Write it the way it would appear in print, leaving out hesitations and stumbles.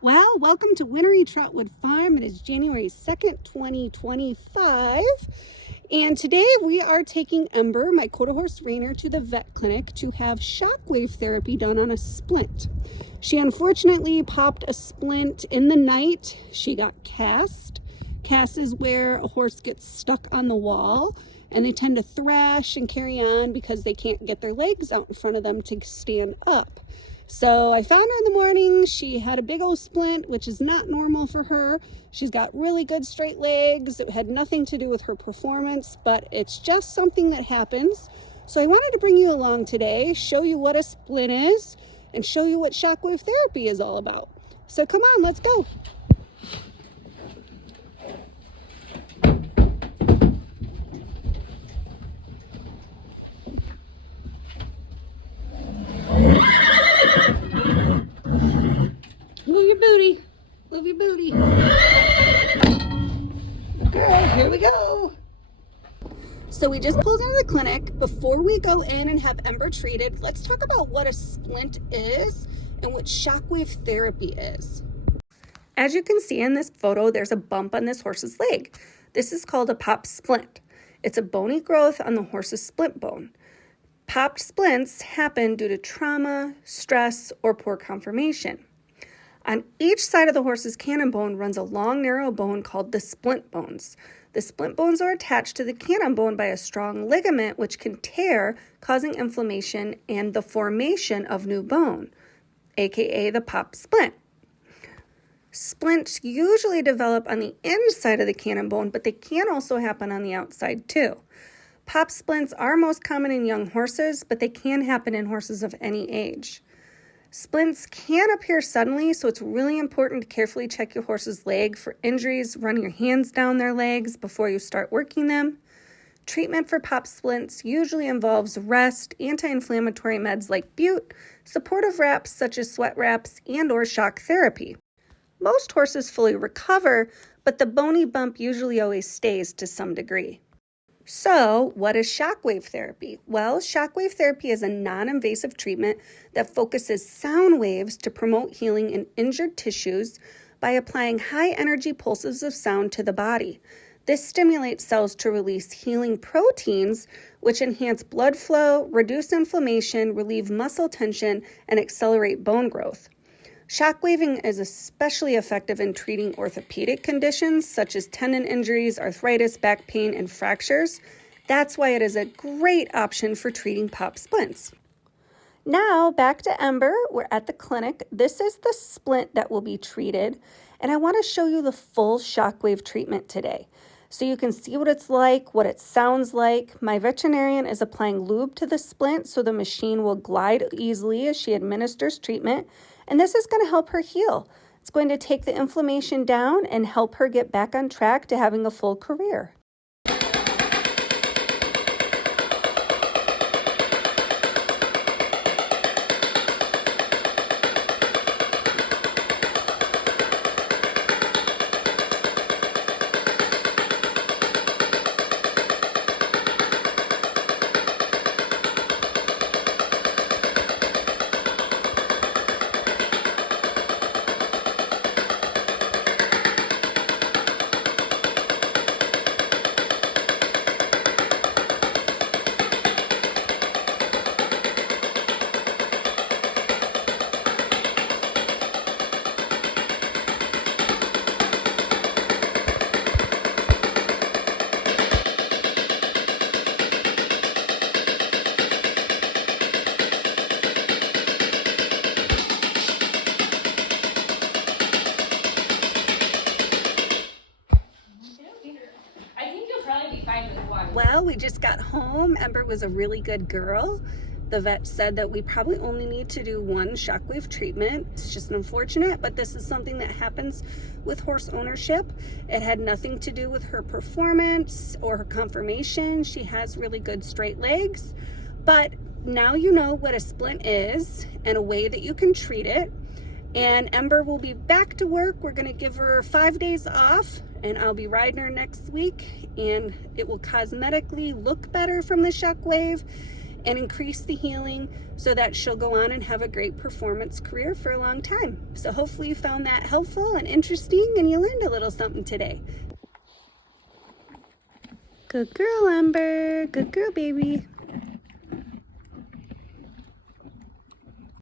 Well, welcome to Winery Trotwood Farm. It is January 2nd, 2025. And today we are taking Ember, my quarter horse reiner, to the vet clinic to have shockwave therapy done on a splint. She unfortunately popped a splint in the night. She got cast. Cast is where a horse gets stuck on the wall and they tend to thrash and carry on because they can't get their legs out in front of them to stand up. So I found her in the morning. She had a big old splint, which is not normal for her. She's got really good straight legs. It had nothing to do with her performance, but it's just something that happens. So I wanted to bring you along today, show you what a splint is, and show you what shockwave therapy is all about. So come on, let's go. Move your booty. Move your booty. Okay, here we go. So we just pulled into the clinic. Before we go in and have Ember treated, let's talk about what a splint is and what shockwave therapy is. As you can see in this photo, there's a bump on this horse's leg. This is called a popped splint. It's a bony growth on the horse's splint bone. Popped splints happen due to trauma, stress, or poor conformation. On each side of the horse's cannon bone runs a long, narrow bone called the splint bones. The splint bones are attached to the cannon bone by a strong ligament which can tear, causing inflammation and the formation of new bone, aka the popped splint. Splints usually develop on the inside of the cannon bone, but they can also happen on the outside too. Pop splints are most common in young horses, but they can happen in horses of any age. Splints can appear suddenly, so it's really important to carefully check your horse's leg for injuries. Run your hands down their legs before you start working them. Treatment for pop splints usually involves rest, anti-inflammatory meds like bute, supportive wraps such as sweat wraps, and/or shock therapy. Most horses fully recover, but the bony bump usually always stays to some degree. So, what is shockwave therapy? Well, shockwave therapy is a non-invasive treatment that focuses sound waves to promote healing in injured tissues by applying high-energy pulses of sound to the body. This stimulates cells to release healing proteins, which enhance blood flow, reduce inflammation, relieve muscle tension, and accelerate bone growth. Shockwaving is especially effective in treating orthopedic conditions such as tendon injuries, arthritis, back pain, and fractures. That's why it is a great option for treating pop splints. Now, back to Ember. We're at the clinic. This is the splint that will be treated, and I want to show you the full shockwave treatment today so you can see what it's like, what it sounds like. My veterinarian is applying lube to the splint so the machine will glide easily as she administers treatment. And this is going to help her heal. It's going to take the inflammation down and help her get back on track to having a full career. Well, we just got home. Ember was a really good girl. The vet said that we probably only need to do one shockwave treatment. It's just unfortunate, but this is something that happens with horse ownership. It had nothing to do with her performance or her conformation. She has really good straight legs, but now you know what a splint is and a way that you can treat it. And Ember will be back to work. We're going to give her 5 days off, and I'll be riding her next week, and it will cosmetically look better from the shockwave. and increase the healing so that she'll go on and have a great performance career for a long time. So hopefully you found that helpful and interesting and you learned a little something today. Good girl, Ember. Good girl, baby.